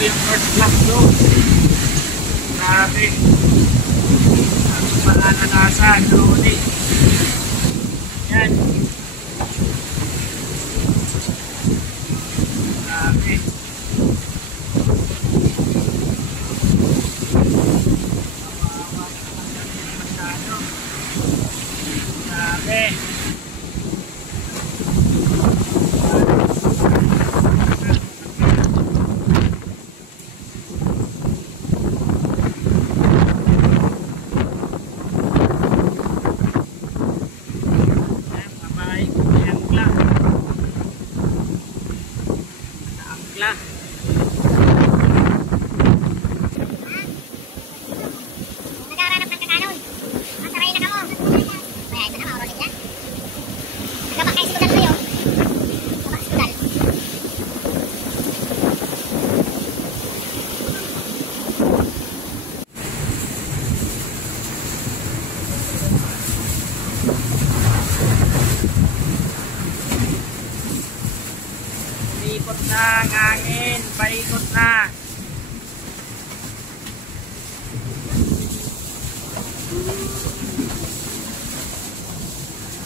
yung first block doon. Grabe. Ang malalanasan, Lodi. Yan. Grabe. Grabe. Paikot na ang hangin, paikot na.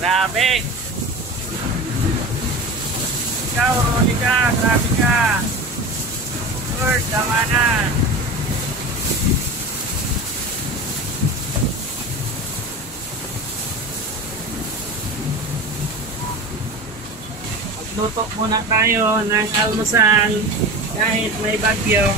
Grabe. Ikaw, Rolly ka, grabe ka. Lord, tama na. Luto muna tayo ng almusal kahit may bagyo.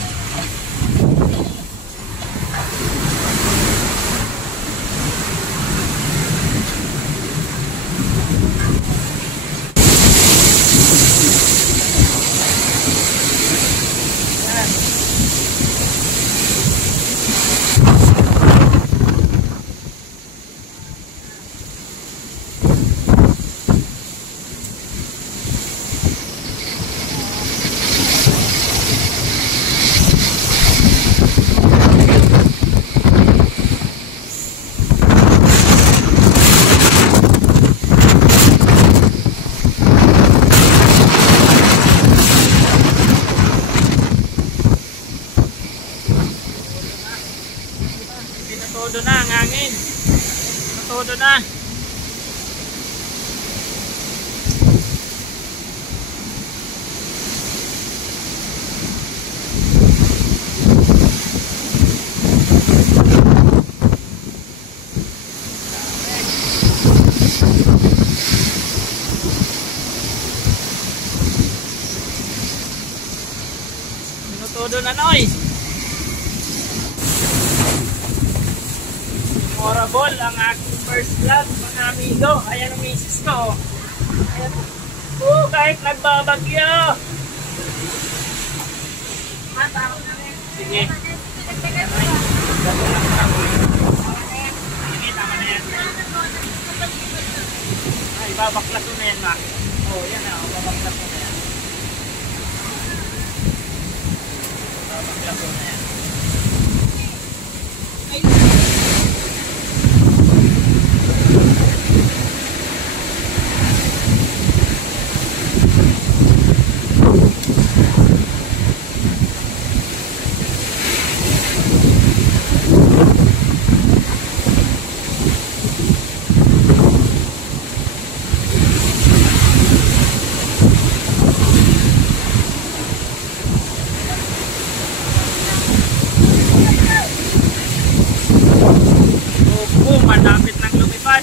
Todo na ang hangin. Todo na. Todo na, Noy. Memorable ang aking first vlog, mga amigo. Ayan ang misis ko. Ayan. Kahit nagbabagyo. Sige. Sige, tama na yan. Ay, babaklaso na yan, ma. Yan na, babaklaso na yan. Babaklaso na yan. Malapit ng lumipad.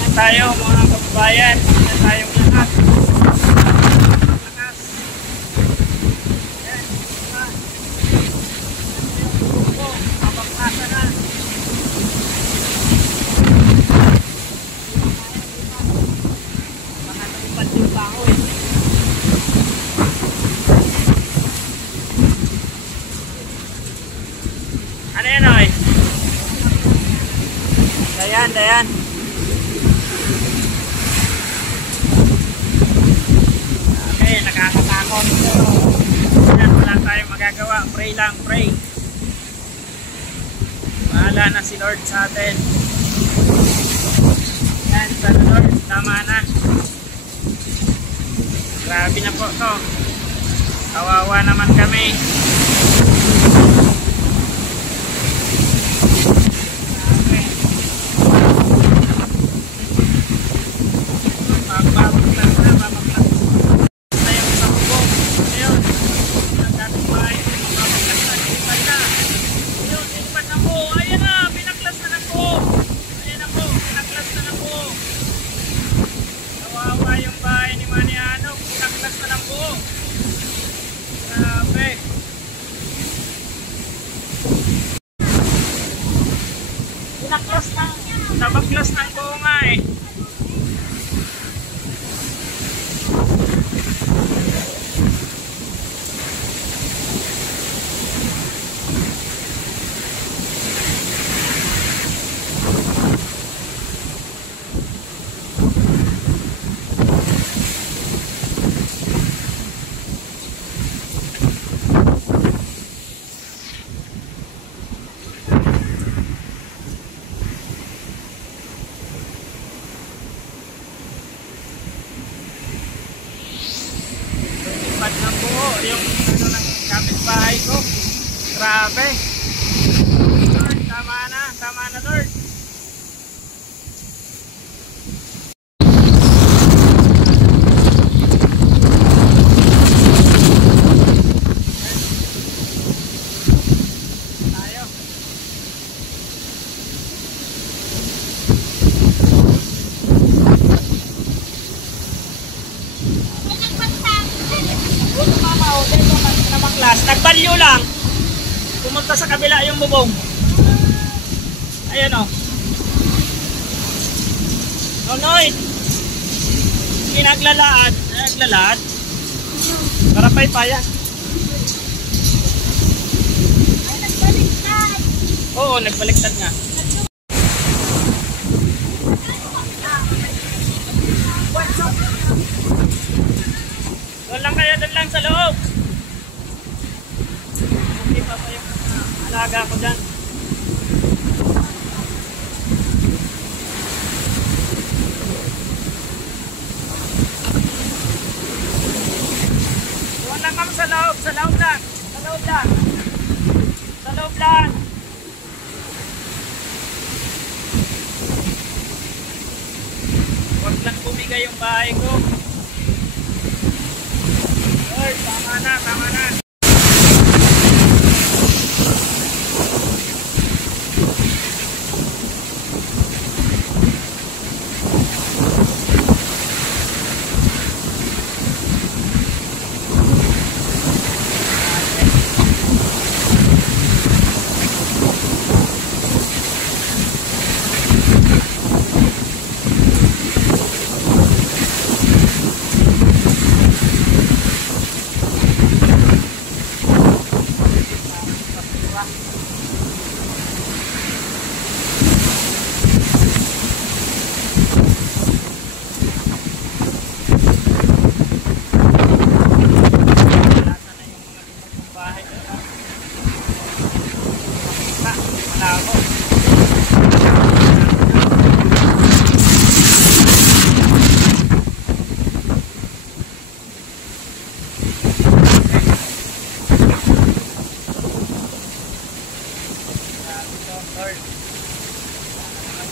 Yan tayo mga kababayan. Yan tayong lahat. Lakas. Yan. Mabaklasa na. Baka lumipad yung bahoy. Ano yan, oy? Dayan, dayan. Okay, nakakatakot. Yan, wala tayong magagawa. Pray lang, pray. Bahala na si Lord sa atin. Yan, sana Lord, tama na. Grabe na po to. Kawawa naman kami. Nabaklas ng buo nga eh. Na po yung ano ng kapitbahay ko. Grabe. Lord, tama na Lord. Tayo. Nagbalyo lang. Pumunta sa kabila yung bubong. Ayan o. Nonoy. Naglalakad. Para paypayan. Ay, nagbaliktad. Oo, nagbaliktad nga. Doon lang sa loob. Okay pa yung alaga ko dyan. Doon lang kami sa loob lang. Huwag lang bumigay yung bahay ko. Lord, tama na. Lord,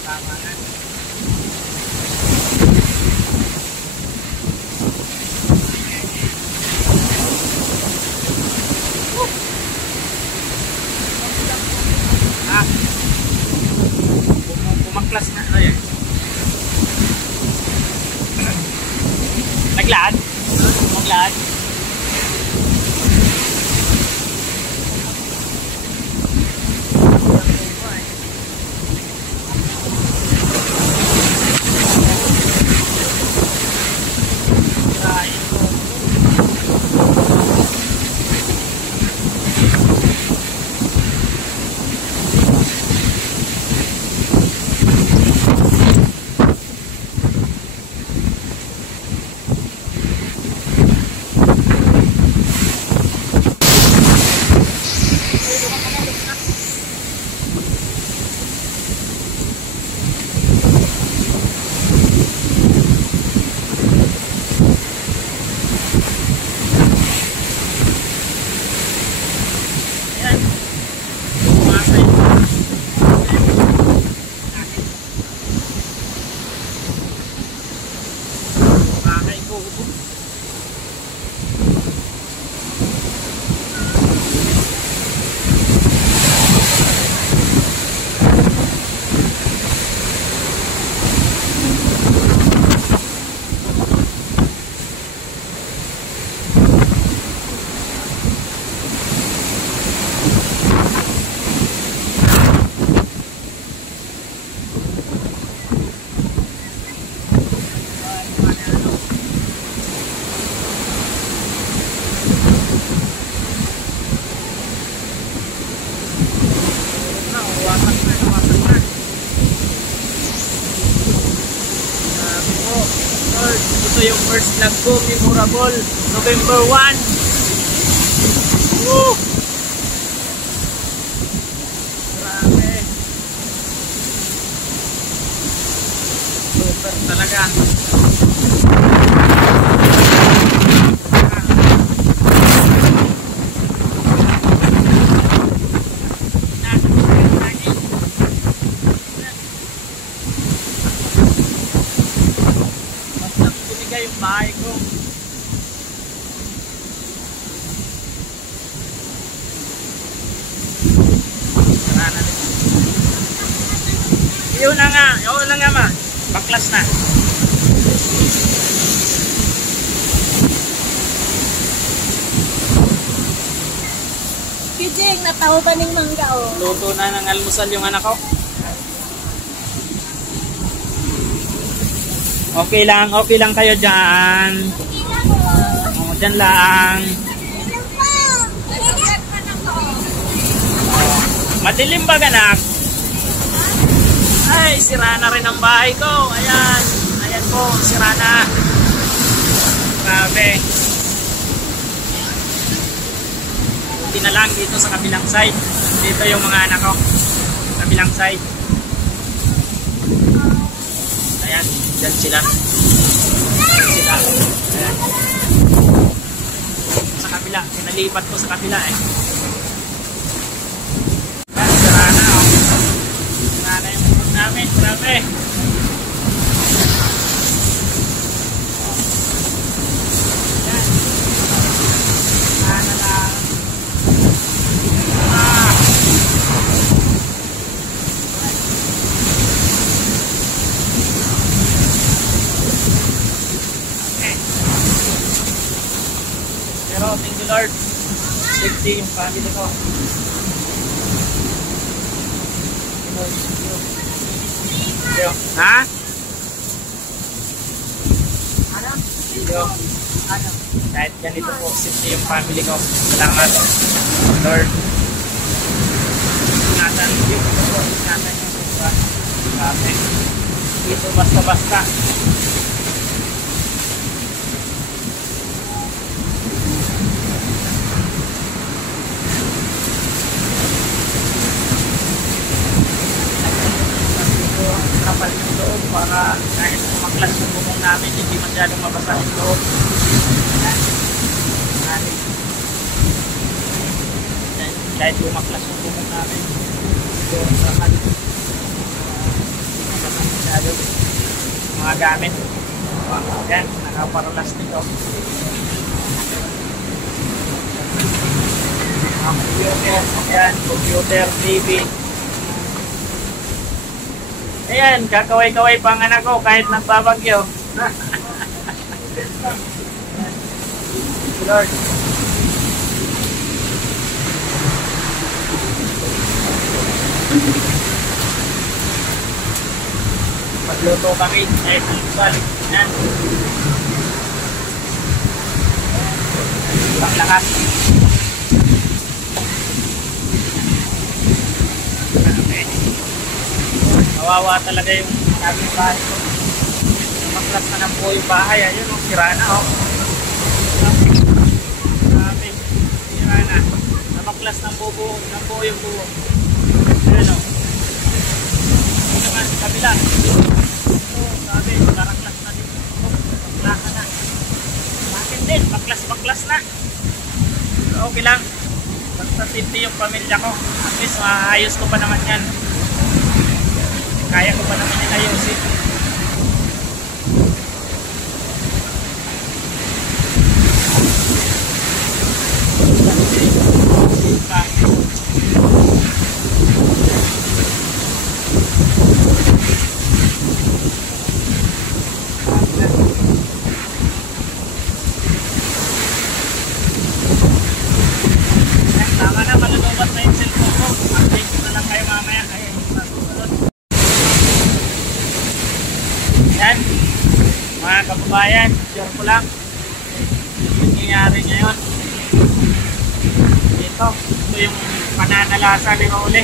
tama na. Pumaklas na. Ayan. Naglad? Naglad? yung first vlog ko, memorable, November 1. Woo! Grabe. Super talaga. Yung bahay ko. Yun na nga ma. Baklas na. Kijing, nataho ba ng mangga o? Luto na ng almusal yung anak ko. Okay lang kayo dyan. O, dyan lang. Madilim ba ganak? Ay, sira na rin ang bahay ko. Ayan. Ayan po, sira na. Grabe. Buti na lang dito sa kabilang side. Dito yung mga anak ko. Kabilang side. Ayan, dyan sila. Dyan sila. Ayan. Sa kabila. Pinalipat ko sa kabila eh. Ayan, sira na oh. Sira na yung bukod namin. Grabe. Ayan. Sira na lang. Pero thank you Lord, safety yung family ko. Ha? Ano? Ano? Kahit ganito po, safety yung family ko. Salamat Lord. Ingatan yung po, ingatan yung po. Grabe. Dito basta-basta. Kapal yung loob para kahit maklas yung bubong namin hindi masyadong mabasa yung loob. Kahit lumaklas yung bubong namin yung kapal mabasa masyadong mga gamit. Yan, nakaparalas dito. Computer, TV. Ayan, kakaway-kaway pang anak ko kahit nagbabagyo. Lord. Magluto kami kahit almusal. Ayan. Ibang lakas. Kawawa talaga yung aming bahay ko. Maklas na ng buo yung bahay. Ayun o, sira na o. Grabe. Sira na. Namaklas ng buo yung buo. Ayun o. Ito naman sa kabila. Sabi, naraklas na dito. Maklas na. Bakit din? Maklas na. Okay lang. Basta safety yung pamilya ko. At least maayos ko pa naman yan. Kaya ko pa naman yung ayusin. Tama na, malulubat na yung cellphone ko. Update ko na lang kayo mamaya. Ayan, masusunod. Yan, mga kababayan, share ko lang yung nangyayari ngayon dito. Ito yung pananalasa ni Role.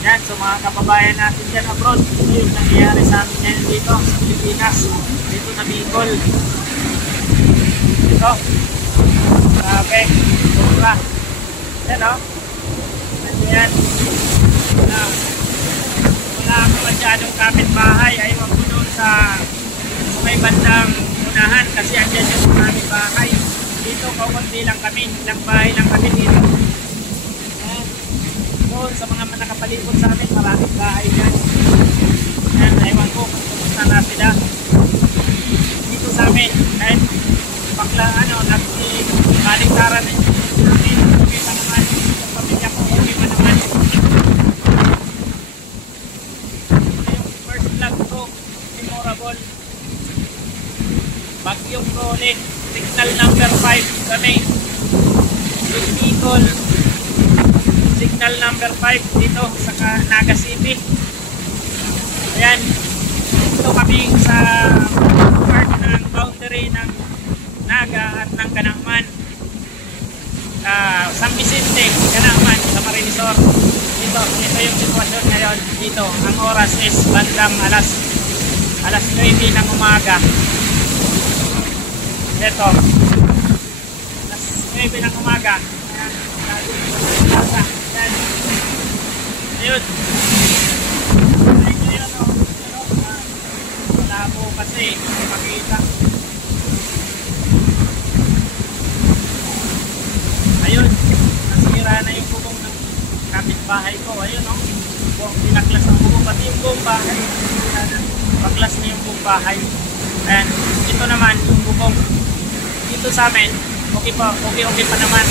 Yan, so mga kababayan natin dyan abroad, ito yung nangyayari sa amin ngayon dito sa Pilipinas, dito sa Bicol. Ito. Grabe. Sobra. Yan o. Yan. Wala ako masyadong kapitbahay. Ayaw ko doon sa may bandang unahan kasi andyan yung aming bahay. Dito, kaunti lang kami. Ilang bahay lang kami dito. Doon sa mga nakapalibot sa amin, maraming bahay dyan. Yan, ewan ko kung kumusta na sila. Dito sa amin, kahit bakla, kaligtaran na yung namin, okay pa naman. Yung pamilya ko, okay pa naman. Ito yung first vlog ko, memorable. Bagyong Rolly, signal number 5 kami. Yung Bicol, signal number 5 dito sa Naga City. Ayan, dito kami sa part ng boundary ng Naga at ng Canamman. San Vicente, Canamman, sa Marinisor. Ito yung sitwasyon ngayon dito. Ang oras is bandang alas 9 ng umaga. Ito, alas 9 ng umaga. Ayan, ayun. Wala po kasi makita. Ayun, nasira na yung bubong ng kapitbahay ko. Ayun o, pinaklas ang bubong, pati yung buong bahay. Paklas na yung buong bahay. Ayan, ito naman yung bubong. Dito sa amin, okay pa naman.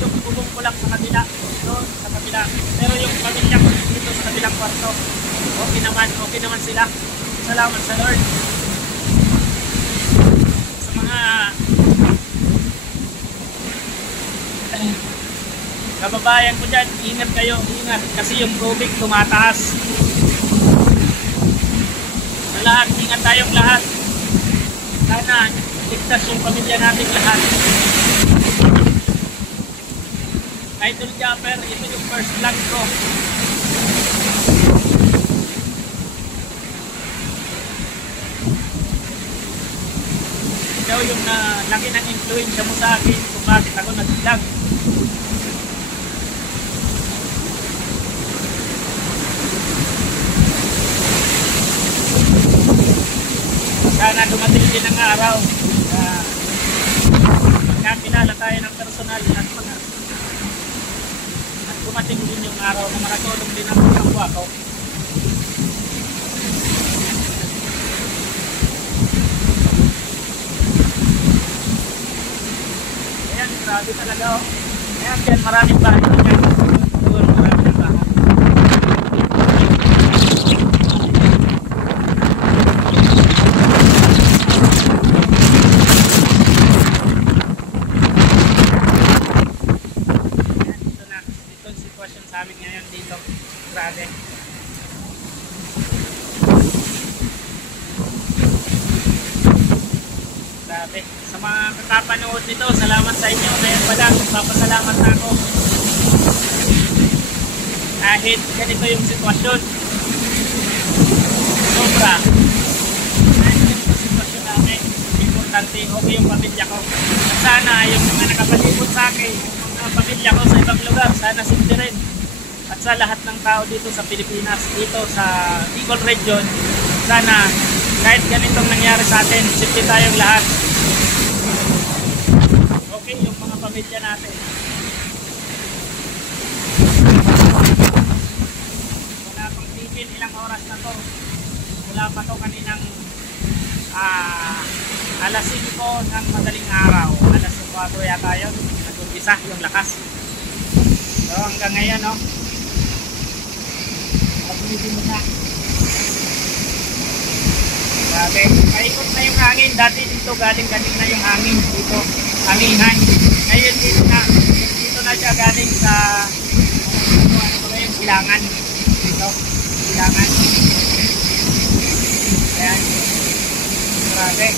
Yung bubong ko lang sa kabila. Doon sa kabila. Pero yung pamilya ko dito sa kabilang kwarto, okay naman sila. Salamat sa Lord. Sa mga kababayan ko dyan, ingat kayo, ingat. Kasi yung tubig tumataas. Sa lahat, ingat tayong lahat. Sana ligtas yung pamilya natin lahat. Idol Japper, ito yung first vlog ko. Ikaw yung laki ng influensya mo sa akin kung bakit ako nag-vlog. Sana dumating din ang araw na magkakilala tayo ng personal at dumating din yung araw na makatulong din ang kapwa ko. Ayan, grabe talaga oh. Ayan, dyan maraming bahay dyan. Doon maraming bahay. Sa amin ngayon dito, grabe. Grabe. Sa mga kakapanood nito, salamat sa inyo. Ngayon pa lang, papasalamat na ako. Kahit ganito yung sitwasyon. Sobra. Kahit ganito yung sitwasyon namin, importante, okay yung pamilya ko. At sana yung mga nakapalibot sa akin, yung mga pamilya ko sa ibang lugar, sana safety rin. At sa lahat ng tao dito sa Pilipinas, dito sa Bicol Region, sana kahit ganitong nangyari sa atin, safety tayong lahat. Okay, yung mga pamilya natin. Wala pang tipil, ilang oras na to. Wala pa to kaninang alas 5 ng madaling araw. Alas 4 yata yun. Nag-umpisa yung lakas. So hanggang ngayon, no? Pagpilitin na. Grabe. Paikot na yung hangin. Dati dito galing na yung hangin. Dito, hanginan. Ngayon dito na siya galing sa ano ba yung silangan. Dito, silangan. Ayan. Grabe.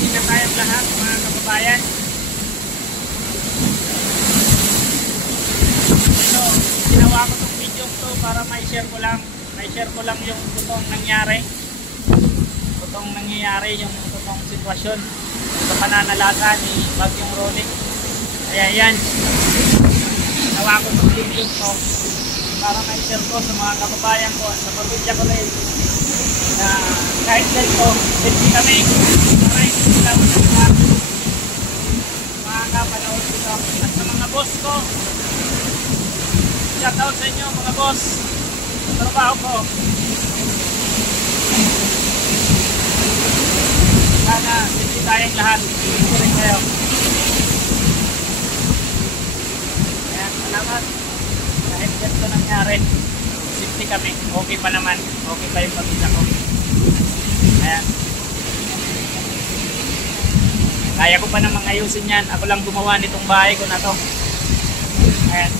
ingat tayong lahat mga kababayan. So, ginawa ko itong video to para may-share ko lang. May-share ko lang yung totoong nangyari. Totoong nangyayari, yung totoong sitwasyon sa pananalasa ni Bagyong Ronnie. Kaya yan, ginawa ko itong video to para may-share ko sa mga kababayan ko at sa pamilya ko rin na kahit ganito, hindi kami para hindi sila magkakaroon mga kapanood dito. At sa mga boss ko, shout out sa inyo mga boss sa trabaho ko. Sana hindi tayong lahat, hindi rin kayo. Kaya salamat. Kahit ganito nangyari, safety kami, okay pa naman, okay pa yung pamilya ko. Ayan. Kaya ko pa namang ayusin yan. Ako lang gumawa nitong bahay ko na to. Ayan.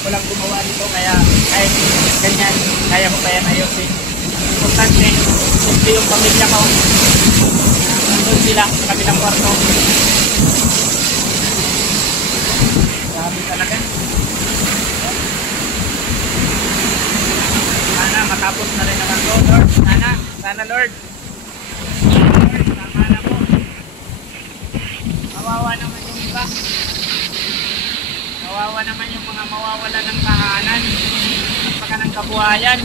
Ako lang gumawa nito, kaya kahit ganyan, kaya ko pa yan ayusin. Importante, safety yung pamilya ko. Nandun sila sa kabilang kwarto. Sabi talaga. Sana matapos na rin naman ko, Lord. Sana Lord. Tama na po. Kawawa naman yung iba. Kawawa naman yung mga mawawala ng tahanan at baka ng kabuhayan.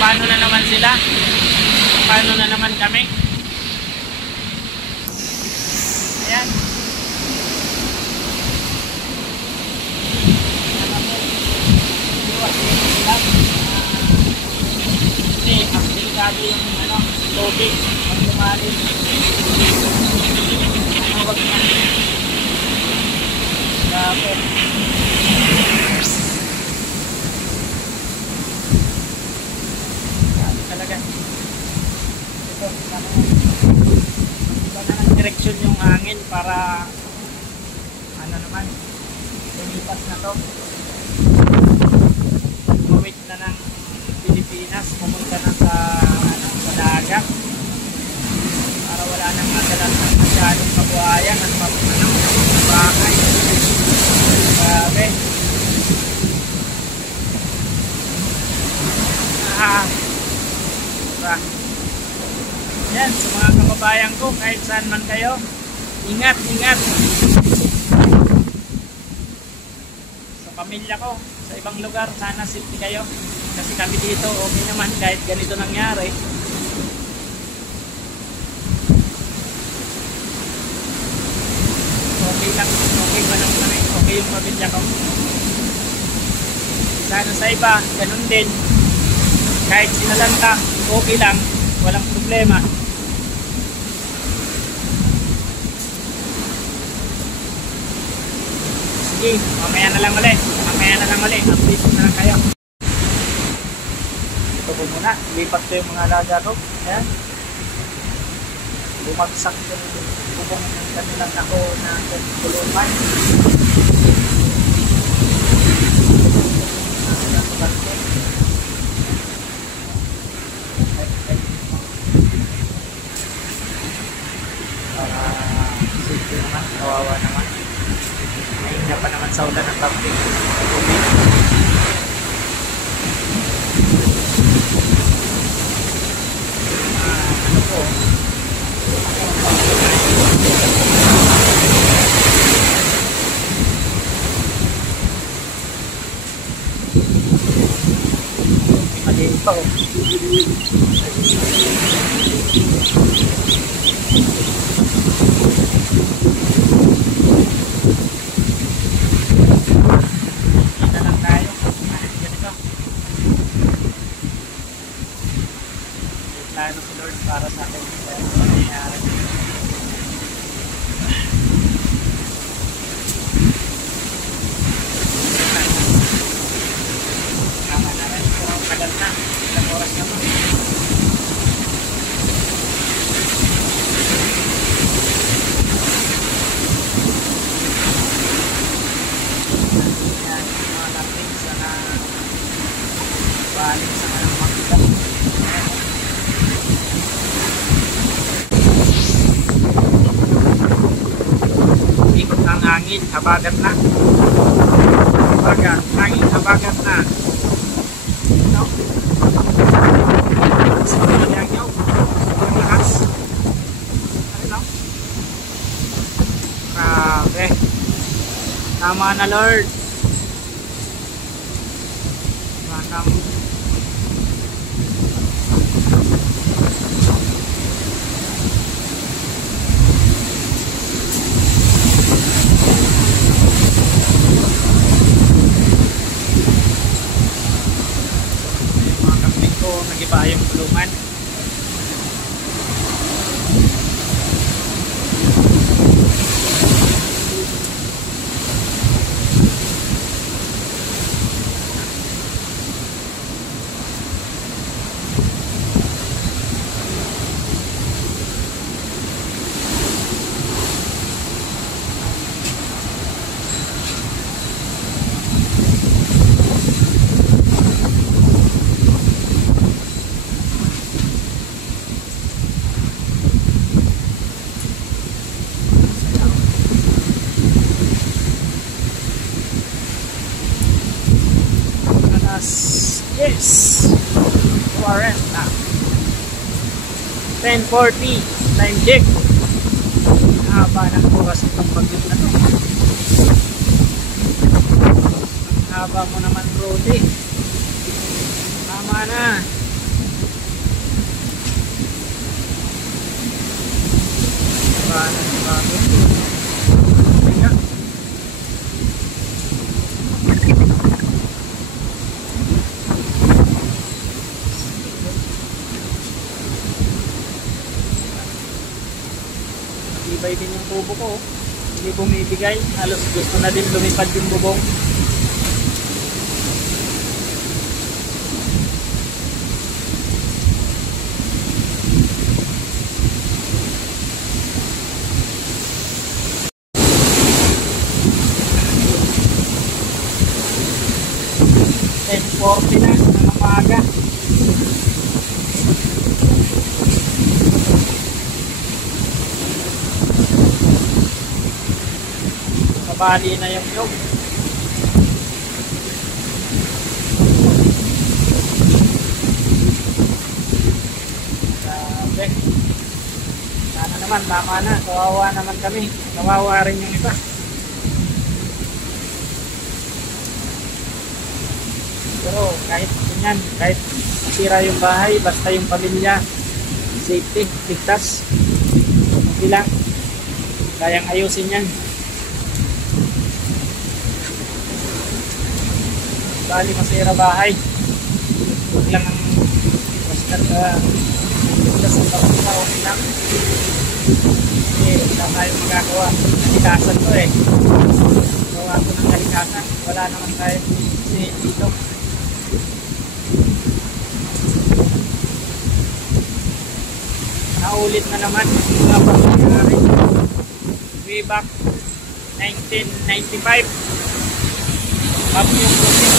Paano na naman sila? Paano na naman kami? Ayan. Kasi ang delikado yung tubig pag lumalim. Wag na. Grabe. Grabe talaga. Ito, iba na ng direksyon yung hangin para naman lumipas na to. Tumawid na ng Pilipinas, pumunta na sa dagat para wala nang madalas ng masyadong kabuhayan at bahay. Grabe. Diba? Yan, sa mga kababayan ko, kahit saan man kayo, ingat. Sa pamilya ko, sa ibang lugar, sana safety kayo. Kasi kami dito, okay naman kahit ganito nangyari. Okay lang, okay pa lang kami, okay yung pamilya ko. Sana sa iba, ganun din. Kahit sinalanta, okay lang, walang problema. Sige, mamaya na lang ulit. Update na lang kayo. Ito po muna, lipat ko yung mga alaga ko. Ayan. Bumagsak yung bubong ng kanilang ako na kulungan. Safety naman, kawawa naman. Nahinga pa naman sa ulan ng public. Ano po? Maliit pa oh. Plano si Lord para sa akin nangyayari. Tama na rin, pero tagal na, ilang oras na pa. Yan, mga lapit sa balik sa mga makita. hangin, habagat na. Habagat, hangin, habagat na. No? Sobrang yagyaw. Sobrang lakas. Ano? Grabe. Tama na, Lord. Manam. Mga kapatid ko, nag-iba yung tulungan. Yes, 40 na 10:40 time check. Haba ng oras itong bagyo na to. Ang haba mo naman, Brody. Tama na. Haba ng bagyo. Teka. Ibay din yung tubo ko, hindi bumibigay, halos gusto na din lumipad yung bubong. At 40 na ng umaga. Bali na yung yog. Grabe. Sana naman, tama na. Kawawa naman kami. Kawawa rin yung iba. Pero kahit ganyan, kahit masira yung bahay, basta yung pamilya, safety, ligtas. Okay lang. Kayang ayusin yan. Bali masira bahay, huwag lang ang basta sa kapita, okay lang. Kasi wala tayo magagawa. Kalikasan to eh. Gawa ko ng kalikasan, wala naman tayo dito. Naulit na naman yung mga pangyayari way back 1995. Bagyong Rosing.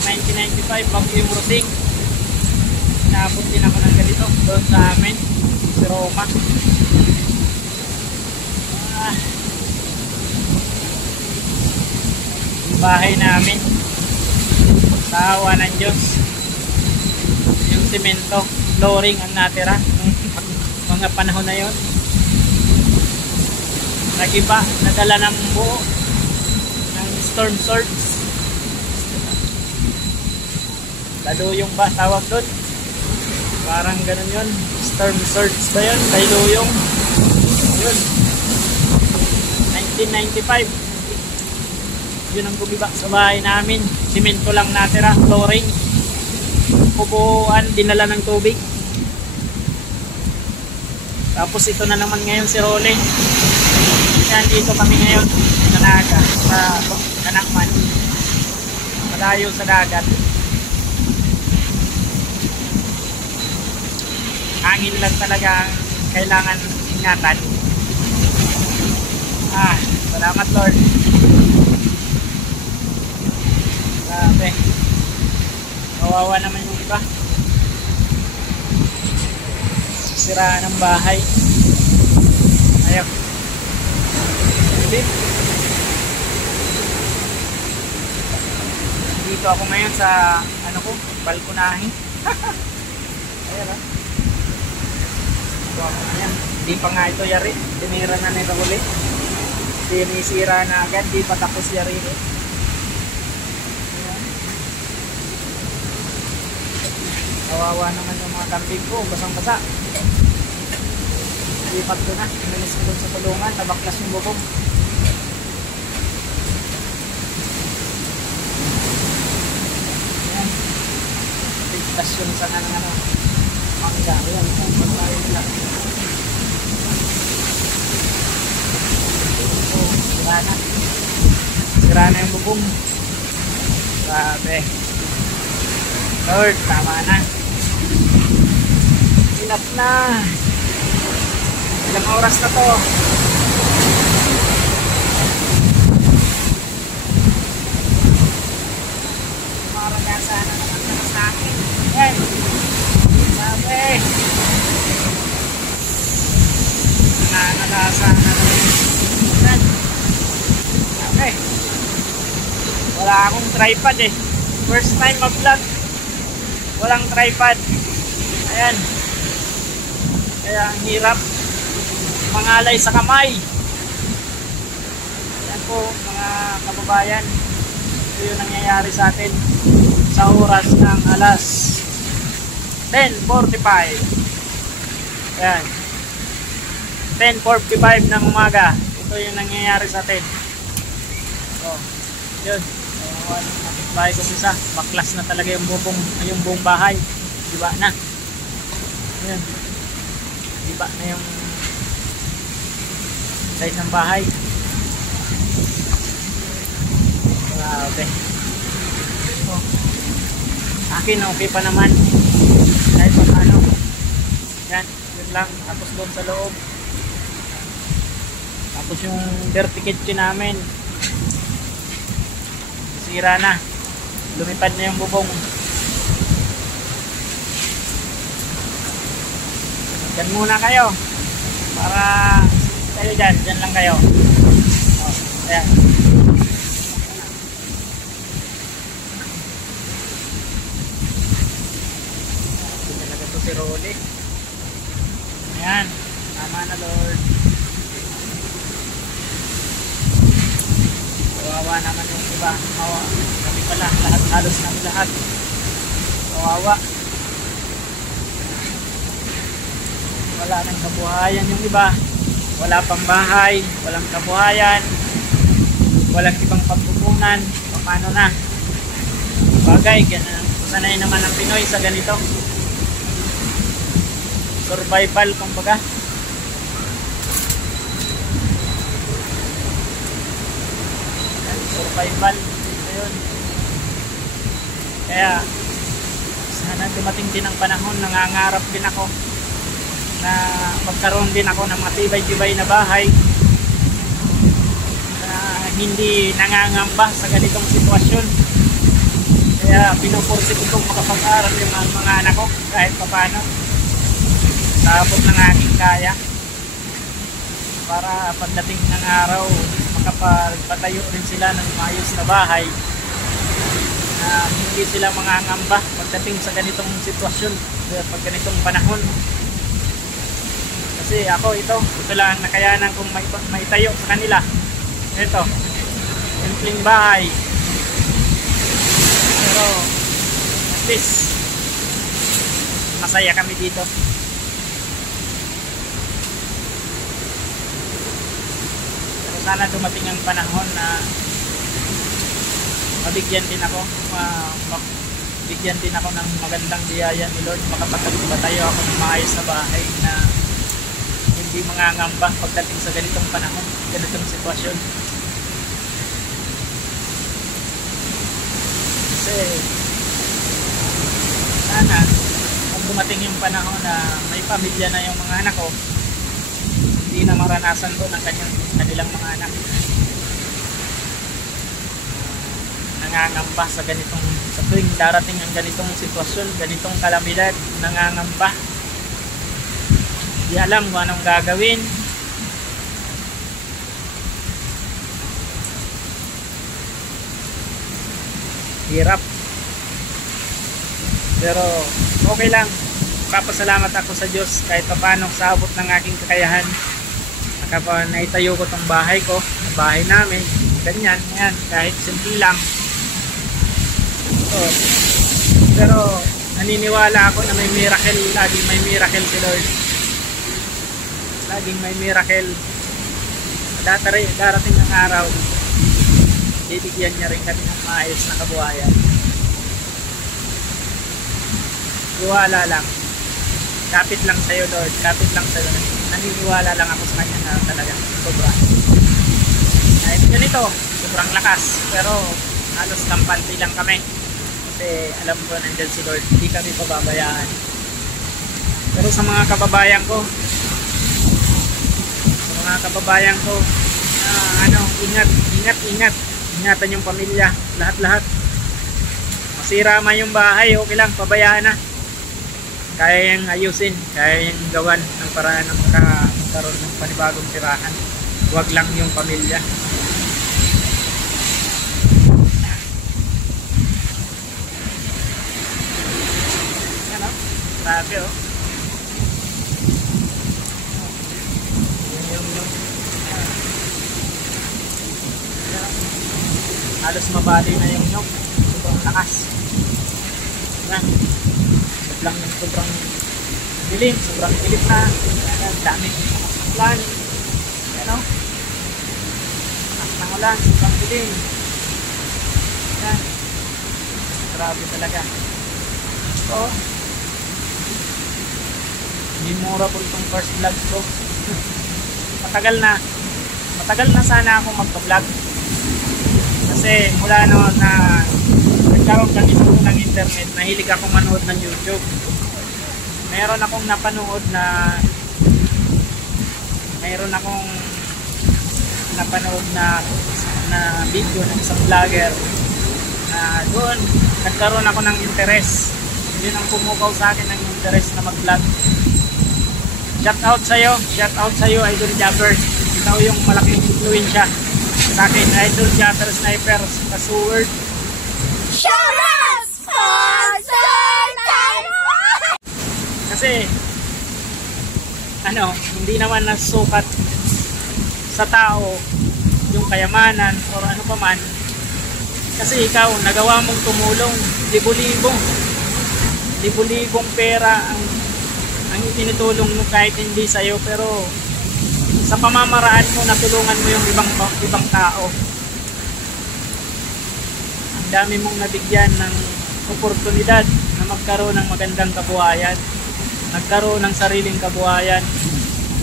1995, Bagyong Rosing. Naabot din ako ng ganito doon sa amin, si Roma. Yung bahay namin, sa awa ng Diyos, yung simento, flooring ang natira mga panahon na yon. Nagiba, nadala ng buo ng storm surge. Daluyong ba tawag doon? Parang ganun yun. Storm surge ba yun? Daluyong. Yun. 1995. Yun ang gumiba sa bahay namin. Simento lang natira, flooring. Kubuan, dinala ng tubig. Tapos ito na naman ngayon si Rolling. Yan, dito kami ngayon sa Naga, sa Kanakman, malayo sa dagat. Hangin lang talaga ang kailangan ingatan. Salamat Lord. Grabe, kawawa naman yung iba. siraan ng bahay. Ayun. Dito ako ngayon sa ano ko, balkonahe. Ayan ah. Dito ako ngayon. Di pa nga ito yari. Tinira na nito ulit. Sinisira na agad. Di pa tapos yari ito. Ayan. Kawawa naman yung mga kambing ko. Basang-basa. Lipat ko na. Inalis ko doon sa kulungan. Nabaklas yung bubong. Tasyon sa ano mangga yan pagkain nila. Sira na yung bubong. Grabe. Lord, tama na. Enough na. Ilang oras na to? Maragasa na naman na sa akin. Hey, sabi nananalasa na naman. Okay, wala akong tripod eh, first time mag-vlog, walang tripod. Ayan, kaya ang hirap mangalay sa kamay. Ayan po mga kababayan, ito yung nangyayari sa atin sa oras ng alas 10:45. Ayan. 10:45 ng umaga. Ito yung nangyayari sa atin. So, yun. Yung bahay ko isa. Baklas na talaga yung buong bahay. Diba na. Ayan. Diba na yung side ng bahay. Grabe. Oh. Akin okay pa naman. Kahit pa paano. Yan, yun lang. Tapos doon sa loob. Tapos yung dirty kitchen namin. Sira na. Lumipad na yung bubong. Diyan muna kayo. Para kayo dyan. Dyan lang kayo. Oh, ayan. Si Rolly. Ayan. Tama na, Lord. Kawawa naman yung iba. Kami pala. Halos namin lahat. Kawawa. Wala nang kabuhayan yung iba. Wala pang bahay. Walang kabuhayan. Walang ibang pagpupunan. Paano na? Bagay. Sanay naman ang Pinoy sa ganito. Survival kumbaga. Survival. Ayun. Kaya sana dumating din ang panahon, nangangarap din ako na magkaroon din ako ng matibay-tibay na bahay na hindi nangangamba sa ganitong sitwasyon. Kaya pinupursik itong makapag-aral yung mga anak ko kahit paano. Sabot ng aking kaya para pagdating ng araw makapagpatayo rin sila ng maayos na bahay na hindi sila mangangamba pagdating sa ganitong sitwasyon, pag ganitong panahon. Kasi ako ito lang ang nakayanan kong maitayo sa kanila. Ito, simpleng bahay, pero at least masaya kami dito. Sana dumating ang panahon na mabigyan din ako ng magandang biyaya ni Lord, makapagpatayo ako ng maayos na bahay na hindi mangangamba pagdating sa ganitong panahon, ganitong sitwasyon. Kasi sana pag dumating yung panahon na may pamilya na yung mga anak ko, hindi na maranasan to ng kanilang mga anak nangangamba sa tuwing darating ang ganitong sitwasyon, ganitong kalamidad, nangangamba. Di alam kung anong gagawin. Hirap. Pero okay lang. Papasalamat ako sa Diyos kahit paano sa abot ng aking kakayahan. Naitayo ko tong bahay ko, bahay namin. Ganyan, yan, kahit simple lang. So, pero naniniwala ako na may miracle, laging may miracle si Lord. Laging may miracle. Darating ang araw, bibigyan niya rin kami ng maayos na kabuhayan. Iwala lang. Kapit lang sa'yo, Lord. Kapit lang sa'yo. Naniniwala lang ako sa kanya na talagang sobra. Kahit ganito, sobrang lakas. Pero halos kampante lang kami. Kasi alam ko nandyan si Lord. Hindi kami pababayaan. Pero sa mga kababayan ko, ingat. Ingatan yung pamilya. Lahat. Masira man yung bahay, okay lang, pabayaan na. Kaya yung ayusin, kaya yung gawan ng paraan ng magkaroon ng panibagong tirahan. Huwag lang yung pamilya. Yan o, grabe o. Halos mabali na yung nyog. Sobrang lakas. Yan. Sobrang dilim na. Ang dami ng ulan. Yan o. Lakas ng ulan, sobrang dilim. Yan. Grabe talaga. So, memorable itong first vlog ko. Matagal na sana ako magpa-vlog. Kasi mula noon na nagkaroon kami ng internet, nahilig akong manood ng YouTube. Mayroon akong napanood na video ng isang vlogger na doon nagkaroon ako ng interest. Yun ang pumukaw sa akin ng interest na mag-vlog. Shout out sa'yo Idol Japper. Ikaw yung malaking influensya sa akin, Idol Japper Sniper Kasuword. Shout out! Sponsor time! Kasi hindi naman nasukat sa tao yung kayamanan o ano pa man. Kasi ikaw, nagawa mong tumulong, libo-libong pera ang itinutulong mo kahit hindi sa'yo, pero sa pamamaraan mo, natulungan mo yung ibang tao. Ang dami mong nabigyan ng oportunidad na magkaroon ng magandang kabuhayan, nagkaroon ng sariling kabuhayan.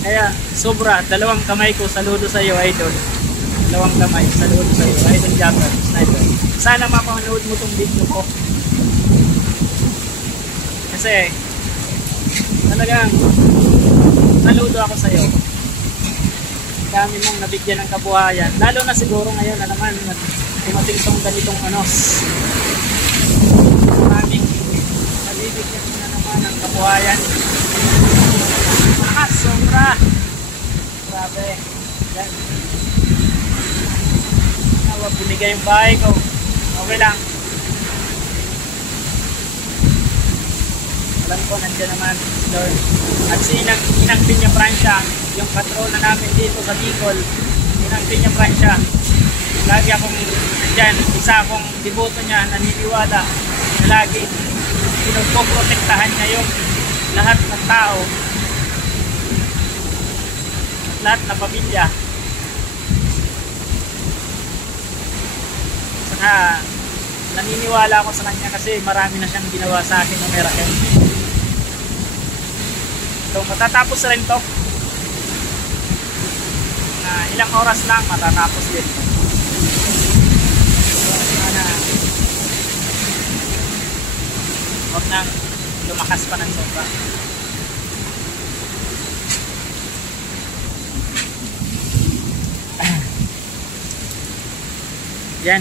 Kaya sobra, 2 kamay ko saludo sa iyo, Idol. 2 kamay saludo sa iyo, Idol Japper Sniper. Sana mapanood mo tong video ko. Kasi talagang saludo ako sa iyo. Dami mong nabigyan ng kabuhayan. Lalo na siguro ngayon na naman dumating tong ganitong anos. Maraming nabibigyan mo na naman ng kabuhayan. Sobra. Grabe. Yan. Huwag binigay yung bahay ko. Okay lang. Alam ko nandiyan naman si Lord. At si Inang Pinya Francia, yung patrona namin dito sa Bicol, Inang Pinya Francia, lagi akong nandyan. Isa akong devoto niya, naniniwala na lagi pinagpoprotektahan niya yung lahat ng tao, lahat na pamilya. Saka naniniwala ako sa kanya kasi marami na siyang ginawa sa akin ng miracle. So matatapos rin to. Ilang oras lang matatapos din. So sana huwag nang lumakas pa ng sobra. Yan.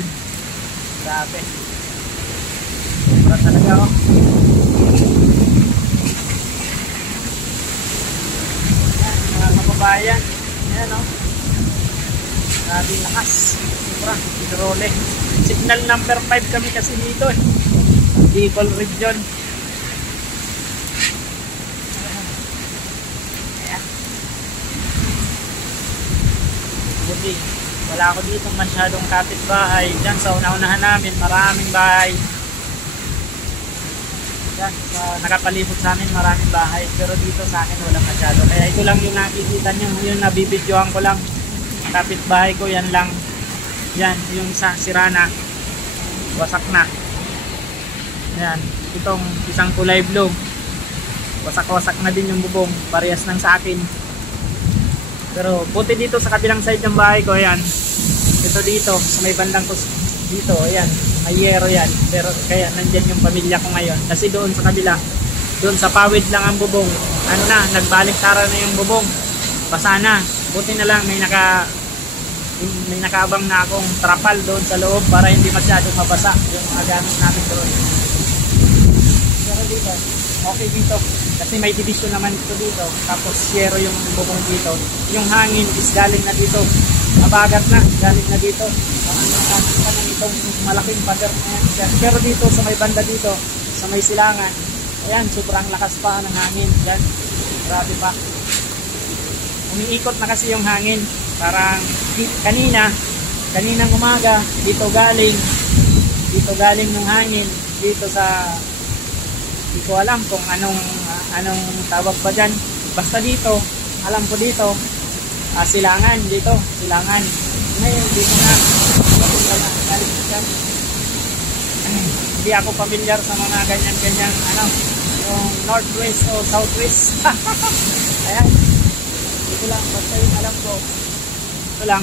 Grabe. Sobra talaga oh. kabayan. Ayan o. Grabe lakas. Sobra. Hidrole. Signal number 5 kami kasi dito eh. Bicol region. Ayan. Buti. Wala ako dito masyadong kapitbahay. Diyan sa una-unahan namin, maraming bahay. Diyan, nakapalibot sa amin, maraming bahay. Pero dito sa akin, wala masyado. Kaya ito lang yung nakikita nyo. Yung nabibidyohan ko lang. Kapitbahay ko, yan lang. Yan, yung sa sirana. Wasak na. Yan, itong isang kulay blue. Wasak-wasak na din yung bubong. Parehas ng sa akin. Pero buti dito sa kabilang side ng bahay ko, ayan. Ito dito, sa may bandang ko dito, ayan. May yero yan. Pero kaya nandyan yung pamilya ko ngayon. Kasi doon sa kabila, doon sa pawid lang ang bubong. Ano na, nagbalik-tara na yung bubong. Basa na. Buti na lang may nakaabang na akong trapal doon sa loob para hindi masyadong mabasa yung mga gamit natin doon. Pero dito, okay dito. Kasi may division naman dito. Tapos yero yung bubong dito. Yung hangin is galing na dito. Mabagat na, galing na dito. Parang itong malaking pader na yan. Pero dito, sa may banda dito, sa may silangan, ayan, sobrang lakas pa ng hangin. Yan, grabe pa. Umiikot na kasi yung hangin. Parang kaninang umaga, dito galing ng hangin. Dito sa, hindi ko alam kung anong tawag pa dyan. Basta dito, alam ko dito, silangan dito, silangan. Ngayon, dito na. Hindi ako familiar sa mga ganyan-ganyan, yung northwest o southwest. Ayan. Ito lang, basta yung alam ko. Ito lang.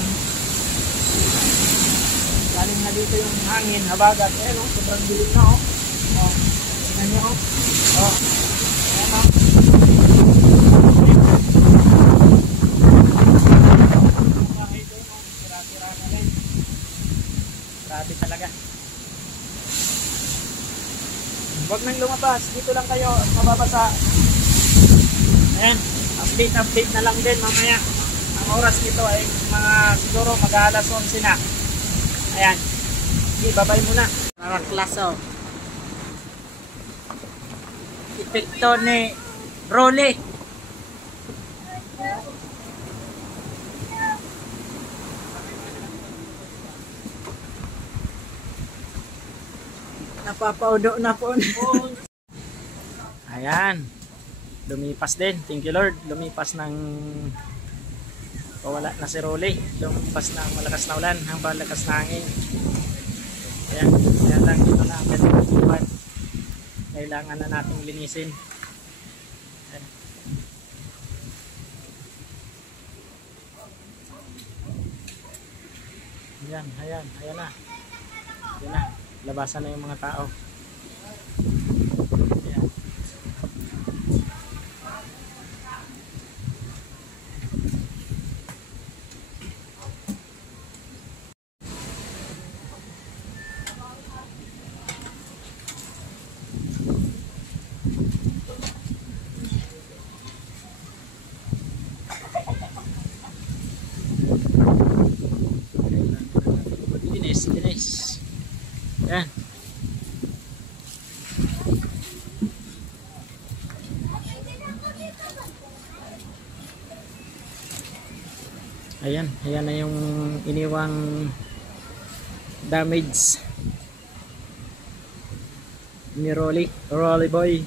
Galing na dito yung hangin, habagat. Ayan o, sobrang dilim na o. O, tingnan nyo o. O, ayan o. Grabe talaga. Huwag nang lumabas. Dito lang kayo. Mababasa. Ayan. Update na lang din mamaya. Ang oras nito ay mga siguro mag-alas 11 na. Ayan. Sige, babay muna. Para klaso. Epekto ni Rolly. Napapaudo na po. Ayan. Lumipas din. Thank you Lord. Lumipas ng wala na si Rolly. Lumipas ng malakas na ulan. Ang malakas na hangin. Ayan. Ayan lang dito na. Kailangan na nating linisin. Ayan. Ayan. Ayan. Ayan na. Ayan na. Labasan na yung mga tao. Ayan. Dinis. Ayan. Ayan, ayan na yung iniwang damage ni Rolly boy.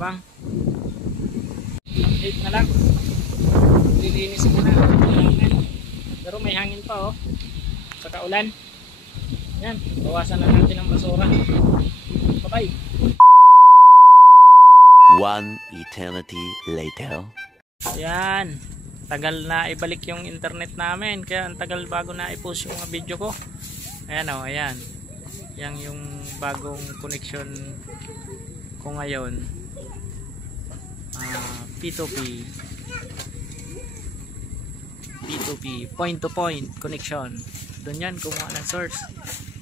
Abang update na lang, lilinis ko na, pero may hangin pa saka ulan. Yan, bawasan na natin ang basura. Bye bye. One eternity later. Yan, tagal na ibalik yung internet namin, kaya ang tagal bago na i-post yung mga video ko. Ayan ayan, yan yung bagong connection ko ngayon. P2P. P2P, point to point connection. Doon yan, kumuha ng source.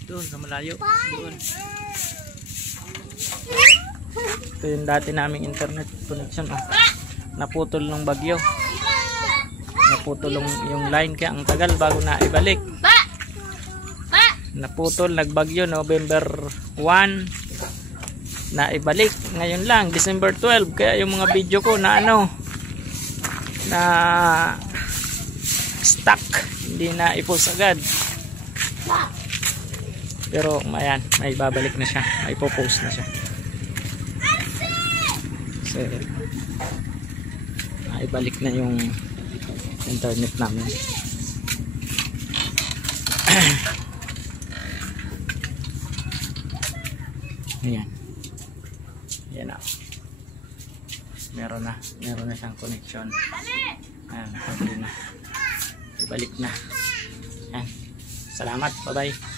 Doon sa malayo. Doon. Ito yung dati naming internet connection. Oh. Naputol ng bagyo. Naputol yung line, kaya ang tagal bago na ibalik. Naputol, nagbagyo November 1 na ibalik. Ngayon lang, December 12. Kaya yung mga video ko na na stuck, hindi na i-post agad. Pero ayan, may babalik na siya, may po-post na siya. So, ibalik na yung internet namin. Ayan. Ayan na. Meron na siyang connection. Ayan, okay na. Ibalik na. Ayan. Salamat, bye bye.